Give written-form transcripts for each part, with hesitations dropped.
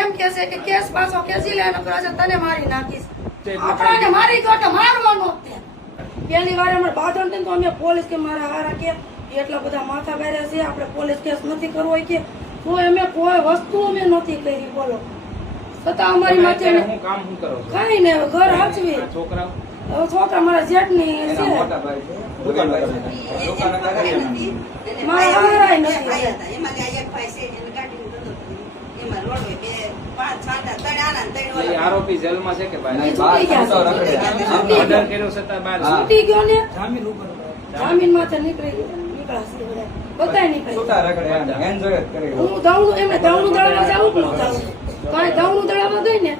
એમ કે છે કે કેસ પાછો ખેંચી લે નકર તને મારી નાખીશ. આપણાને મારી ગયો તો મારવાનો જ તે. પહેલી વાર અમારે બાધન તો અમે પોલીસ કે મારા હારા કે એટલા બધા માથા ગાર્યા છે આપણે પોલીસ કેસ નથી કરવો હોય કે તો અમે કોઈ વસ્તુ અમે નથી કરી બોલો છતાં અમારી માથે કઈ ને ઘર હાચવી છોકરા મારા જેઠ ની છે મારા હારાય નથી. આરોપી જેલમાં છે કે છૂટી ગયો ને જામીન માંથી નીકળાશે બધા નીકળે. હું દવણું એમને દવણું દળવા જાઉં જ ન જાઉં કઈ દવણું દળવા ગઈ ને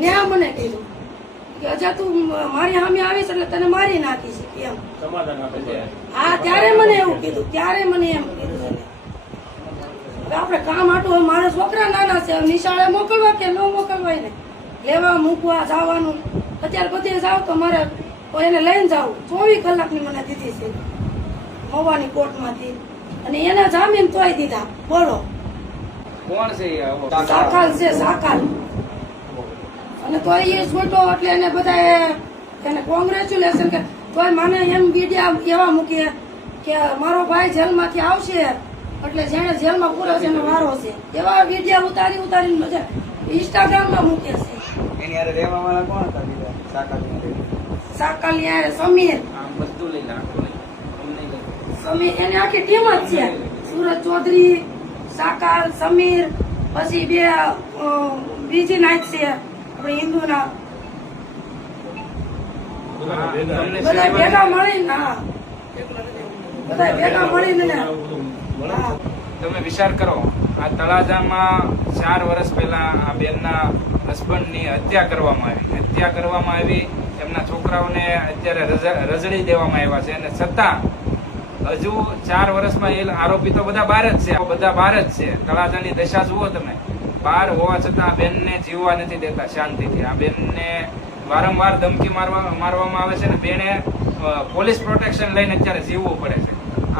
ન્યા મને કીધું કે અજા તું મારી સામે આવીશ એટલે તને મારી નાખીશ એમ. હા ત્યારે મને એવું કીધું ત્યારે મને એમ કીધું. આપડે કામ આટું મારા છોકરા નાના છે નિશાળે મોકલવા કે ન મોકલવાય ને લેવા મૂકવા જવાનું અત્યારે બધે જાવ તો મારે એને લઈને જાવ 24 કલાકની મને દીધી છે મોવાની કોર્ટમાંથી અને એના જામીન તોય દીધા બોલો કોણ છે સાકાલ છે સાકાલ અને તોય એ છોટો એટલે એને બધા એને કોંગ્રેચ્યુલેશન કે તોય મને એમ વિડિયા એવા મૂકીએ કે મારો ભાઈ જેલમાંથી આવશે એટલે જેને જેલમાં પૂરો છે એનો વારો છે એવા વિડિયા ઉતારીને મજા ઇન્સ્ટાગ્રામમાં મૂકે છે. એની હારે રહેવા વાળા કોણ હતા બીજા સાકલ યાર સમીર સમીર એની આખી ટીમ જ છે સુરજ ચૌધરી સાકલ સમીર પછી બે બીજી નાઈટ છે આપણે હિન્દુના બધા ભેગા મળીને બધા ભેગા મળીને તમે વિચાર કરો આ તળાજામાં 4 વર્ષ પહેલા આ બેનના હસબન્ડની હત્યા કરવામાં આવી એમના છોકરાઓને અત્યારે રજડી દેવામાં આવ્યા છે અને છતાં હજુ 4 વર્ષમાં એ આરોપી તો બધા બહાર જ છે. તળાજાની દશા જુઓ તમે બહાર હોવા છતાં આ બેનને જીવવા નથી દેતા શાંતિથી. આ બેનને વારંવાર ધમકી મારવામાં આવે છે અને બેને પોલીસ પ્રોટેક્શન લઈને અત્યારે જીવવું પડે છે.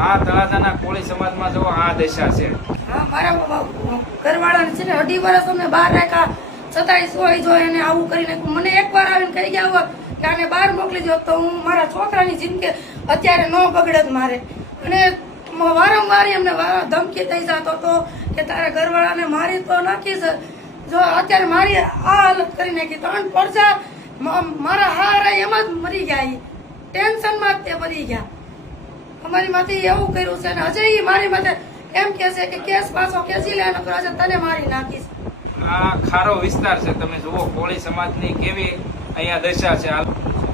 આ તળાજાના કોળી સમાજમાં જો આ દશા છે. હા મારા ઘરવાળાને છે ને 2.5 વર્ષ અમે બહાર રાખ્યા છતાંય સોય જોઈ એને આવું કરી નાખ્યું. મને એકવાર આવીને કહી ગયા હોત કે આને બહાર મોકલી દો તો હું મારા છોકરાની જિંદગી અત્યારે ન બગડે જ મારે. અને વારંવાર એમને ધમકી થઈ જતો હતો કે તારા ઘરવાળાને મારી તો નાખીશ. જો અત્યારે મારી આ હાલત કરી નાખી 3 પરજા મારા હારા એમાં જ મરી ગયા ટેન્શનમાં જ તે મરી ગયા. અમારી માંથી એવું કર્યું છે અને હજે મારી માથે એમ કે છે કે કેસ પાછો ખેંચી લે નકર તને મારી નાખીશ. આ ખારો વિસ્તાર છે તમે જુઓ કોળી સમાજની કેવી અહીંયા દશા છે.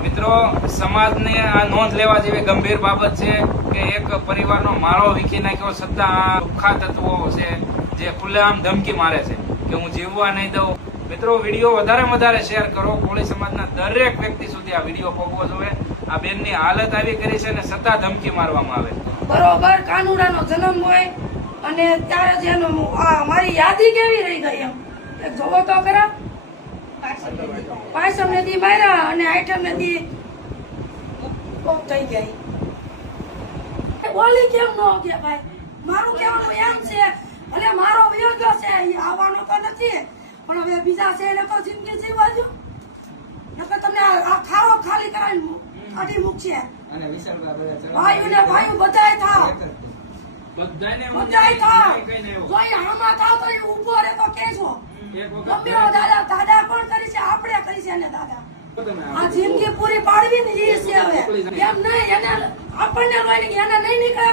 મિત્રો સમાજને આ નોંધ લેવા જેવી ગંભીર બાબત છે કે એક પરિવારનો માળો વીખી નાખ્યો છતાં આ લુખ્ખા તત્વો છે જે ખુલ્લેઆમ ધમકી મારે છે કે હું જીવવા નહીં દઉં. મિત્રો વિડીયો વધારે શેર કરો. કોળી સમાજના દરેક વ્યક્તિ સુધી આ વિડીયો પહોંચવો જોઈએ. આ બેનની હાલત આવી કરી છે અને છતાં ધમકી મારવામાં આવે. બરોબર કાનુડાનો જન્મ હોય અને ત્યારે જેનો મારી યાદી કેવી રહી ગઈ એમ જોવો તો ખરા. 5 ને દી માર્યા અને 8 ને દી થઈ ગઈ. બોલી કેમ ન ગયા ભાઈ? મારું કહેવાનું એમ છે અને મારો વિયોગ છે આવવાનો તો નથી પણ હવે બીજા છે એને તો જિંદગી જીવવા દો નકર તમને આ ખારો ખાલી કરાવીને કાઢી મૂકશે. ભાઈઓ ને ભાઈઓ બધાય થાવ જોઈ આમાં થાવ તો ઉભો રે તો કેજો ગમ્યો દાદા કોણ કરી છે? આપણે કરી છે ને દાદા. આ જિંદગી પૂરી પાડવી ને એ છે હવે એમ નહીં એને આપણને લઈને એને નહીં નીકળે.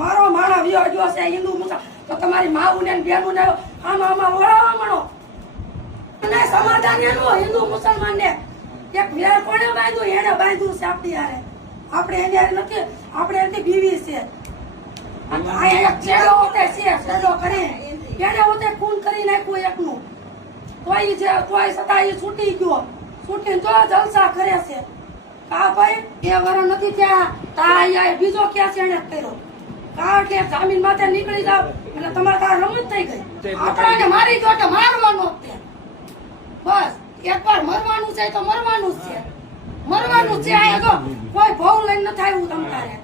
મારો માણા વિયો જો છે હિન્દુ મુસલમાન તો તમારી માવું ને બેનું ને આમાં વળાવવા મળો અને સમાધાન એનું હિન્દુ મુસલમાન ને એક વેર કોણે બાંધ્યું એને બાંધ્યું છે આપણી યારે. આપણે એને યારે નથી આપણે એનાથી બીવી છે. એક ચેડો હોતે છે ચેડો કરી એને હોતે ખૂન કરી નાખ્યું એકનું તોય છતાં એ છૂટી ગયો. છૂટીને જો જલસા કરે છે. કા ભાઈ 2 વર્ષ નથી ત્યાં તા બીજો ક્યાં છે એને કર્યો કા કે જામીન માથે નીકળી જાવ એટલે તમારે તા રમત થઈ ગઈ. આપણાને મારી ગયો તો મારવાનો જ તે બસ. એકવાર મરવાનું છે તો મરવાનું જ છે. મરવાનું છે. આ તો કોઈ ભવ લઈને નથી આવ્યું તમારે.